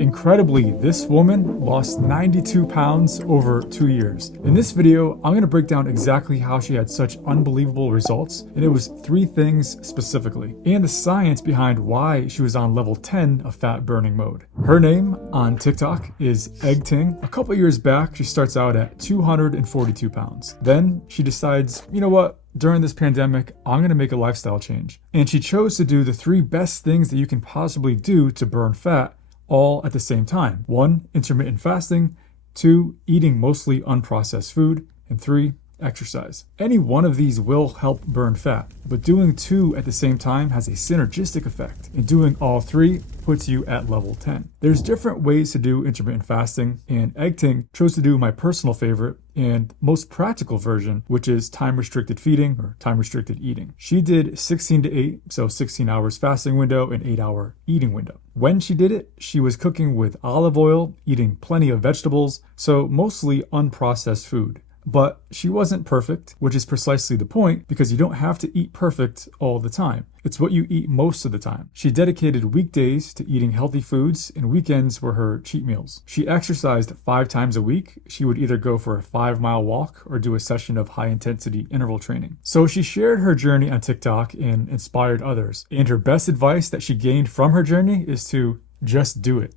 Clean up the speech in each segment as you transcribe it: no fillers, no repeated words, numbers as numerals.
Incredibly, this woman lost 92 pounds over 2 years. In this video, I'm going to break down exactly how she had such unbelievable results, and it was 3 things specifically, and the science behind why she was on level 10 of fat burning mode. Her name on TikTok is Egg Ting. A couple years back, she starts out at 242 pounds. Then she decides, you know what? During this pandemic, I'm going to make a lifestyle change. And she chose to do the 3 best things that you can possibly do to burn fat all at the same time. 1, intermittent fasting. 2, eating mostly unprocessed food. And 3, exercise. Any one of these will help burn fat, but doing 2 at the same time has a synergistic effect, and doing all 3 puts you at level 10. There's different ways to do intermittent fasting, and Egg Ting chose to do my personal favorite and most practical version, which is time-restricted feeding or time-restricted eating. She did 16 to 8, so 16 hours fasting window and 8-hour eating window. When she did it, she was cooking with olive oil, eating plenty of vegetables, so mostly unprocessed food. But she wasn't perfect, which is precisely the point, because you don't have to eat perfect all the time. It's what you eat most of the time. She dedicated weekdays to eating healthy foods, and weekends were her cheat meals. She exercised 5 times a week. She would either go for a 5-mile walk or do a session of high-intensity interval training. So she shared her journey on TikTok and inspired others. And her best advice that she gained from her journey is to just do it.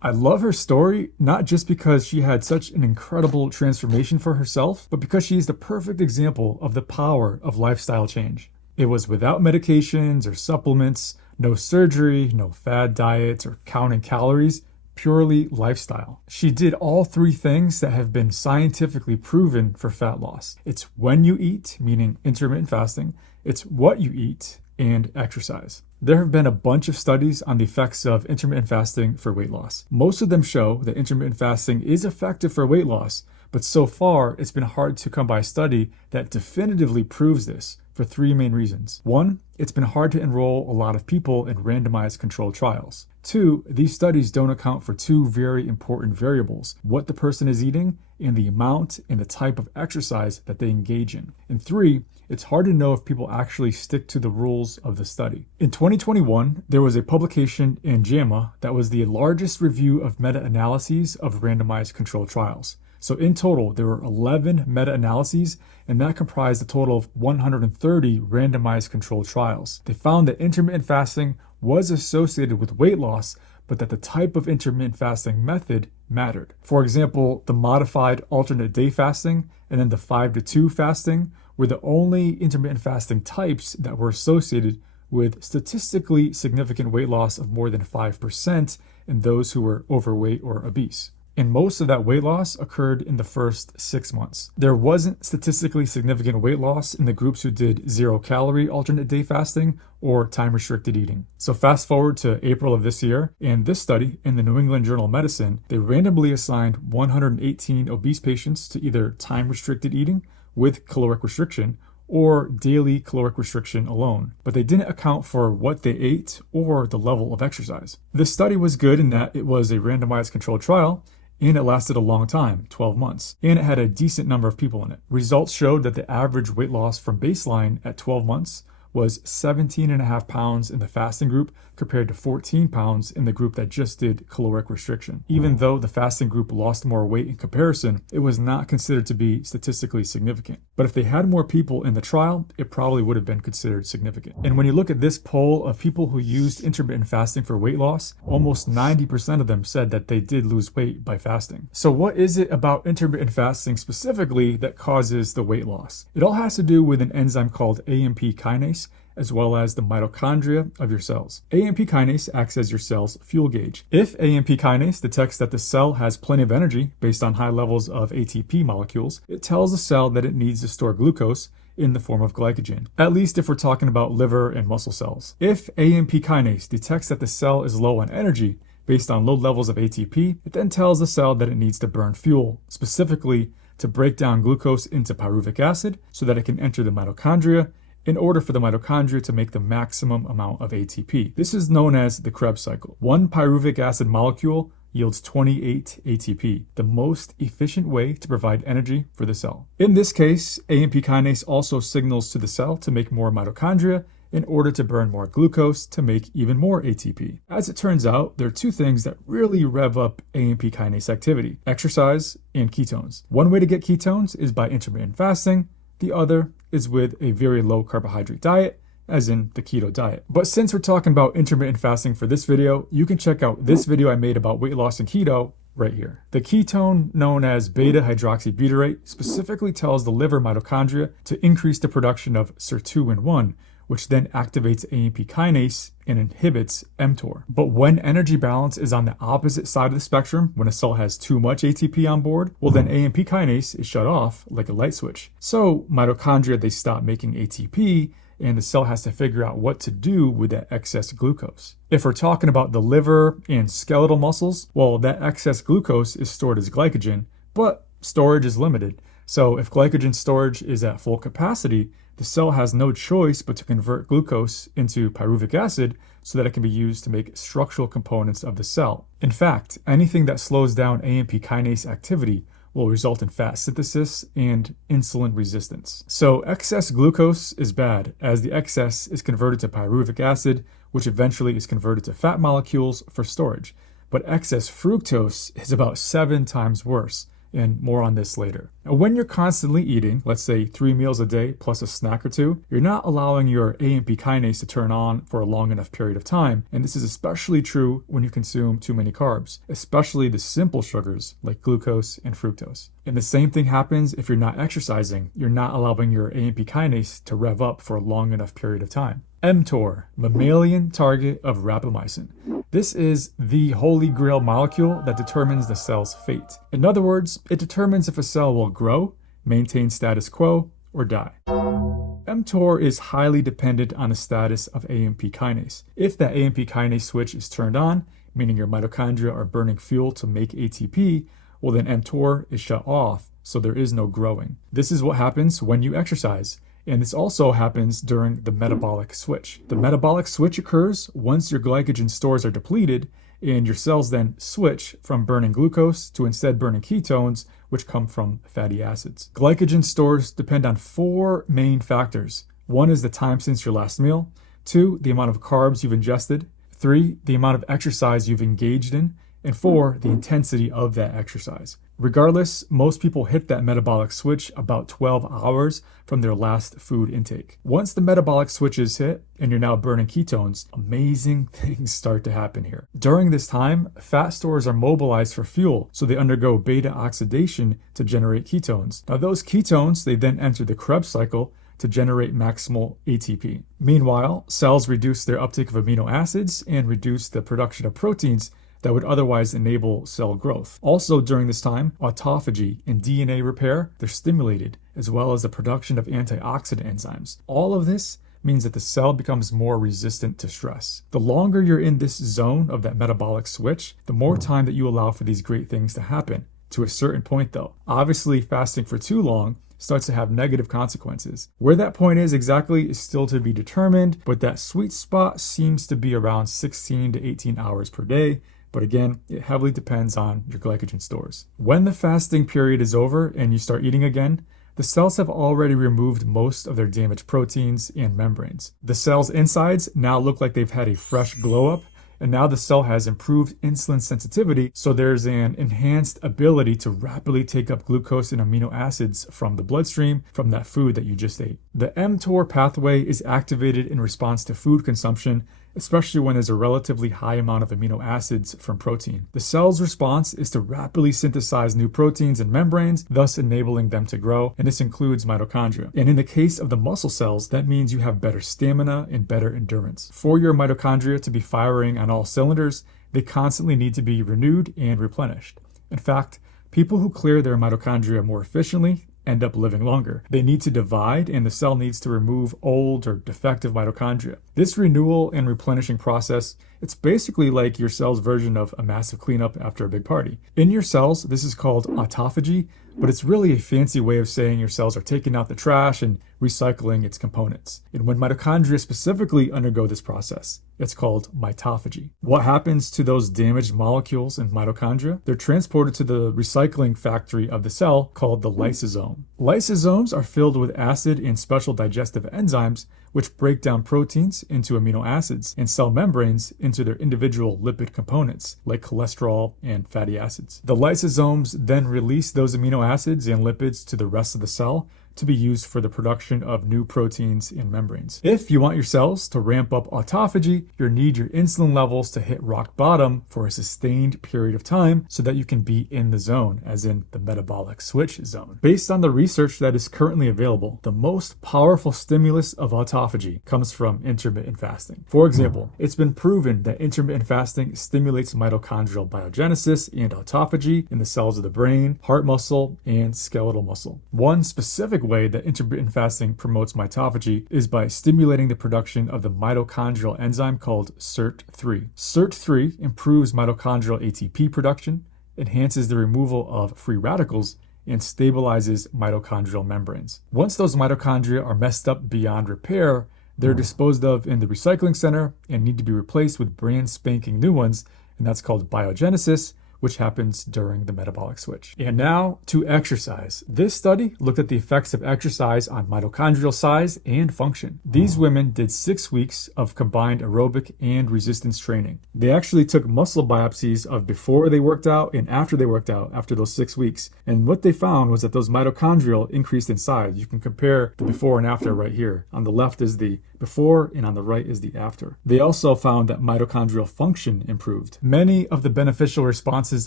I love her story, not just because she had such an incredible transformation for herself, but because she is the perfect example of the power of lifestyle change. It was without medications or supplements, no surgery, no fad diets or counting calories, purely lifestyle. She did all 3 things that have been scientifically proven for fat loss. It's when you eat, meaning intermittent fasting, it's what you eat, and exercise. There have been a bunch of studies on the effects of intermittent fasting for weight loss. Most of them show that intermittent fasting is effective for weight loss, but so far it's been hard to come by a study that definitively proves this for 3 main reasons. 1, it's been hard to enroll a lot of people in randomized controlled trials. 2, these studies don't account for 2 very important variables: what the person is eating and the amount and the type of exercise that they engage in. And 3, it's hard to know if people actually stick to the rules of the study. In 2021, there was a publication in JAMA that was the largest review of meta-analyses of randomized controlled trials. So in total, there were 11 meta-analyses, and that comprised a total of 130 randomized controlled trials. They found that intermittent fasting was associated with weight loss, but that the type of intermittent fasting method mattered. For example, the modified alternate day fasting and then the 5-to-2 fasting were the only intermittent fasting types that were associated with statistically significant weight loss of more than 5% in those who were overweight or obese. And most of that weight loss occurred in the first 6 months. There wasn't statistically significant weight loss in the groups who did 0-calorie alternate day fasting or time-restricted eating. So fast forward to April of this year, and this study in the New England Journal of Medicine, they randomly assigned 118 obese patients to either time-restricted eating with caloric restriction or daily caloric restriction alone, but they didn't account for what they ate or the level of exercise. This study was good in that it was a randomized controlled trial, and it lasted a long time, 12 months, and it had a decent number of people in it. Results showed that the average weight loss from baseline at 12 months was 17.5 pounds in the fasting group compared to 14 pounds in the group that just did caloric restriction. Even though the fasting group lost more weight in comparison, it was not considered to be statistically significant. But if they had more people in the trial, it probably would have been considered significant. And when you look at this poll of people who used intermittent fasting for weight loss, almost 90% of them said that they did lose weight by fasting. So what is it about intermittent fasting specifically that causes the weight loss? It all has to do with an enzyme called AMP kinase, as well as the mitochondria of your cells. AMP kinase acts as your cell's fuel gauge. If AMP kinase detects that the cell has plenty of energy based on high levels of ATP molecules, it tells the cell that it needs to store glucose in the form of glycogen, at least if we're talking about liver and muscle cells. If AMP kinase detects that the cell is low on energy based on low levels of ATP, it then tells the cell that it needs to burn fuel, specifically to break down glucose into pyruvic acid so that it can enter the mitochondria in order for the mitochondria to make the maximum amount of ATP. This is known as the Krebs cycle. 1 pyruvic acid molecule yields 28 ATP, the most efficient way to provide energy for the cell. In this case, AMP kinase also signals to the cell to make more mitochondria in order to burn more glucose to make even more ATP. As it turns out, there are two things that really rev up AMP kinase activity: exercise and ketones. One way to get ketones is by intermittent fasting. The other is with a very low carbohydrate diet, as in the keto diet. But since we're talking about intermittent fasting for this video, you can check out this video I made about weight loss and keto right here. The ketone known as beta-hydroxybutyrate specifically tells the liver mitochondria to increase the production of sirtuin-1, which then activates AMP kinase and inhibits mTOR. But when energy balance is on the opposite side of the spectrum, when a cell has too much ATP on board, well then AMP kinase is shut off like a light switch. So mitochondria, they stop making ATP, and the cell has to figure out what to do with that excess glucose. If we're talking about the liver and skeletal muscles, well, that excess glucose is stored as glycogen, but storage is limited. So if glycogen storage is at full capacity, the cell has no choice but to convert glucose into pyruvic acid so that it can be used to make structural components of the cell. In fact, anything that slows down AMP kinase activity will result in fat synthesis and insulin resistance. So excess glucose is bad, as the excess is converted to pyruvic acid, which eventually is converted to fat molecules for storage. But excess fructose is about 7 times worse, and more on this later. Now, when you're constantly eating, let's say 3 meals a day plus a snack or two, you're not allowing your AMP kinase to turn on for a long enough period of time, and this is especially true when you consume too many carbs, especially the simple sugars like glucose and fructose. And the same thing happens if you're not exercising. You're not allowing your AMP kinase to rev up for a long enough period of time. mTOR, mammalian target of rapamycin. This is the holy grail molecule that determines the cell's fate. In other words, it determines if a cell will grow, maintain status quo, or die. mTOR is highly dependent on the status of AMP kinase. If that AMP kinase switch is turned on, meaning your mitochondria are burning fuel to make ATP, well then mTOR is shut off, so there is no growing. This is what happens when you exercise. And this also happens during the metabolic switch. The metabolic switch occurs once your glycogen stores are depleted, and your cells then switch from burning glucose to instead burning ketones, which come from fatty acids. Glycogen stores depend on 4 main factors. 1 is the time since your last meal. 2, the amount of carbs you've ingested. 3, the amount of exercise you've engaged in. And 4, the intensity of that exercise. Regardless, most people hit that metabolic switch about 12 hours from their last food intake. Once the metabolic switch is hit and you're now burning ketones, amazing things start to happen here. During this time, fat stores are mobilized for fuel, so they undergo beta oxidation to generate ketones. Now those ketones, they then enter the Krebs cycle to generate maximal ATP. Meanwhile, cells reduce their uptake of amino acids and reduce the production of proteins that would otherwise enable cell growth. Also during this time, autophagy and DNA repair, they're stimulated, as well as the production of antioxidant enzymes. All of this means that the cell becomes more resistant to stress. The longer you're in this zone of that metabolic switch, the more time that you allow for these great things to happen. To a certain point though, obviously fasting for too long starts to have negative consequences. Where that point is exactly is still to be determined, but that sweet spot seems to be around 16 to 18 hours per day. But again, it heavily depends on your glycogen stores. When the fasting period is over and you start eating again, the cells have already removed most of their damaged proteins and membranes. The cell's insides now look like they've had a fresh glow up, and now the cell has improved insulin sensitivity, so there's an enhanced ability to rapidly take up glucose and amino acids from the bloodstream from that food that you just ate. The mTOR pathway is activated in response to food consumption, especially when there's a relatively high amount of amino acids from protein. The cell's response is to rapidly synthesize new proteins and membranes, thus enabling them to grow, and this includes mitochondria. And in the case of the muscle cells, that means you have better stamina and better endurance. For your mitochondria to be firing on all cylinders, they constantly need to be renewed and replenished. In fact, people who clear their mitochondria more efficiently end up living longer. They need to divide, and the cell needs to remove old or defective mitochondria. This renewal and replenishing process, it's basically like your cell's version of a massive cleanup after a big party. In your cells, this is called autophagy, but it's really a fancy way of saying your cells are taking out the trash and recycling its components. And when mitochondria specifically undergo this process, It's called mitophagy. What happens to those damaged molecules in mitochondria? They're transported to the recycling factory of the cell called the lysosome. Lysosomes are filled with acid and special digestive enzymes which break down proteins into amino acids and cell membranes into their individual lipid components like cholesterol and fatty acids. The lysosomes then release those amino acids and lipids to the rest of the cell to be used for the production of new proteins and membranes. If you want your cells to ramp up autophagy, you need your insulin levels to hit rock bottom for a sustained period of time so that you can be in the zone, as in the metabolic switch zone. Based on the research that is currently available, the most powerful stimulus of autophagy comes from intermittent fasting. For example, it's been proven that intermittent fasting stimulates mitochondrial biogenesis and autophagy in the cells of the brain, heart muscle, and skeletal muscle. One specific way that intermittent fasting promotes mitophagy is by stimulating the production of the mitochondrial enzyme called SIRT3. SIRT3 improves mitochondrial ATP production, enhances the removal of free radicals, and stabilizes mitochondrial membranes. Once those mitochondria are messed up beyond repair, they're disposed of in the recycling center and need to be replaced with brand spanking new ones, and that's called biogenesis, which happens during the metabolic switch. And now to exercise. This study looked at the effects of exercise on mitochondrial size and function. These women did 6 weeks of combined aerobic and resistance training. They actually took muscle biopsies of before they worked out and after they worked out after those 6 weeks. And what they found was that those mitochondrial increased in size. You can compare the before and after right here. On the left is the before and on the right is the after. They also found that mitochondrial function improved. Many of the beneficial responses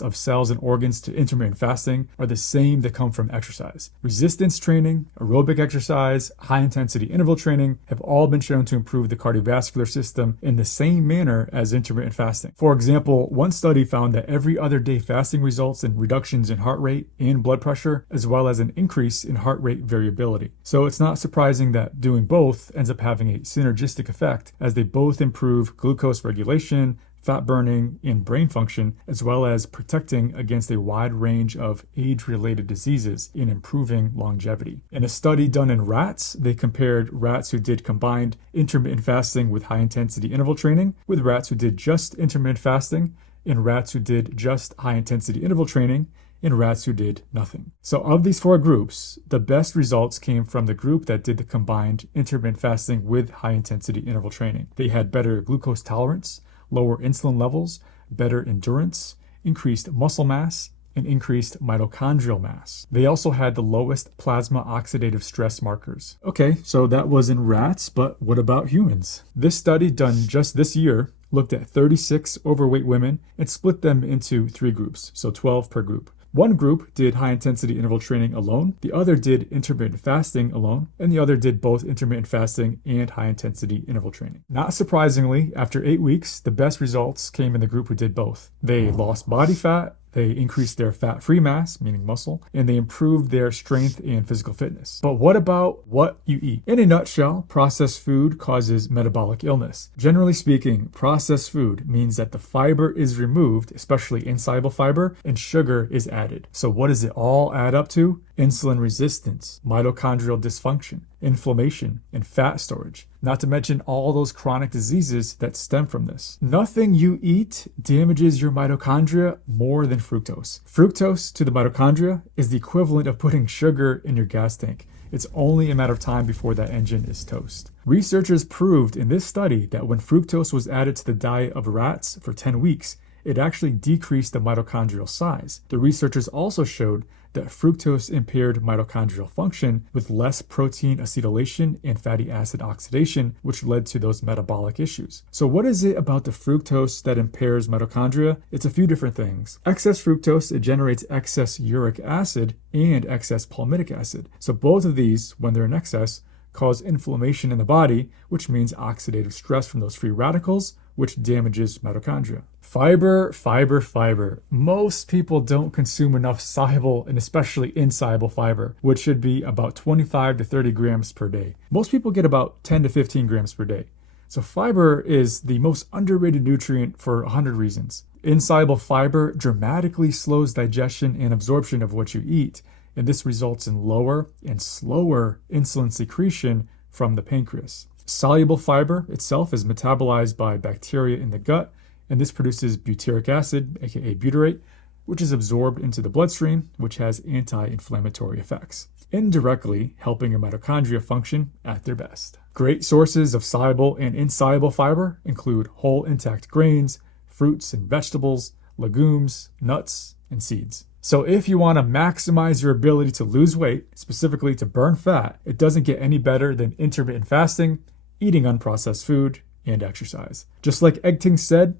of cells and organs to intermittent fasting are the same that come from exercise. Resistance training, aerobic exercise, high-intensity interval training have all been shown to improve the cardiovascular system in the same manner as intermittent fasting. For example, one study found that every other day fasting results in reductions in heart rate and blood pressure, as well as an increase in heart rate variability. So it's not surprising that doing both ends up having a synergistic effect, as they both improve glucose regulation, fat burning, and brain function, as well as protecting against a wide range of age-related diseases and improving longevity. In a study done in rats, they compared rats who did combined intermittent fasting with high-intensity interval training with rats who did just intermittent fasting and rats who did just high-intensity interval training in rats who did nothing. So of these 4 groups, the best results came from the group that did the combined intermittent fasting with high-intensity interval training. They had better glucose tolerance, lower insulin levels, better endurance, increased muscle mass, and increased mitochondrial mass. They also had the lowest plasma oxidative stress markers. Okay, so that was in rats, but what about humans? This study done just this year looked at 36 overweight women and split them into 3 groups, so 12 per group. One group did high-intensity interval training alone, the other did intermittent fasting alone, and the other did both intermittent fasting and high-intensity interval training. Not surprisingly, after 8 weeks, the best results came in the group who did both. They lost body fat, they increased their fat-free mass, meaning muscle, and they improved their strength and physical fitness. But what about what you eat? In a nutshell, processed food causes metabolic illness. Generally speaking, processed food means that the fiber is removed, especially insoluble fiber, and sugar is added. So what does it all add up to? Insulin resistance, mitochondrial dysfunction, inflammation, and fat storage. Not to mention all those chronic diseases that stem from this. Nothing you eat damages your mitochondria more than fructose. Fructose to the mitochondria is the equivalent of putting sugar in your gas tank. It's only a matter of time before that engine is toast. Researchers proved in this study that when fructose was added to the diet of rats for 10 weeks, it actually decreased the mitochondrial size. The researchers also showed that fructose impaired mitochondrial function with less protein acetylation and fatty acid oxidation, which led to those metabolic issues. So what is it about the fructose that impairs mitochondria? It's a few different things. Excess fructose, it generates excess uric acid and excess palmitic acid. So both of these, when they're in excess, cause inflammation in the body, which means oxidative stress from those free radicals, which damages mitochondria. Fiber, fiber, fiber. Most people don't consume enough soluble and especially insoluble fiber, which should be about 25 to 30 grams per day. Most people get about 10 to 15 grams per day. So fiber is the most underrated nutrient for 100 reasons. Insoluble fiber dramatically slows digestion and absorption of what you eat, and this results in lower and slower insulin secretion from the pancreas. Soluble fiber itself is metabolized by bacteria in the gut, and this produces butyric acid, aka butyrate, which is absorbed into the bloodstream, which has anti-inflammatory effects, indirectly helping your mitochondria function at their best. Great sources of soluble and insoluble fiber include whole intact grains, fruits and vegetables, legumes, nuts, and seeds. So if you want to maximize your ability to lose weight, specifically to burn fat, it doesn't get any better than intermittent fasting, eating unprocessed food, and exercise. Just like Egting said,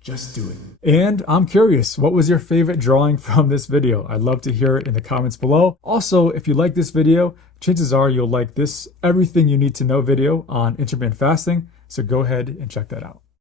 just do it. And I'm curious, what was your favorite drawing from this video? I'd love to hear it in the comments below. Also, if you like this video, chances are you'll like this everything you need to know video on intermittent fasting. So go ahead and check that out.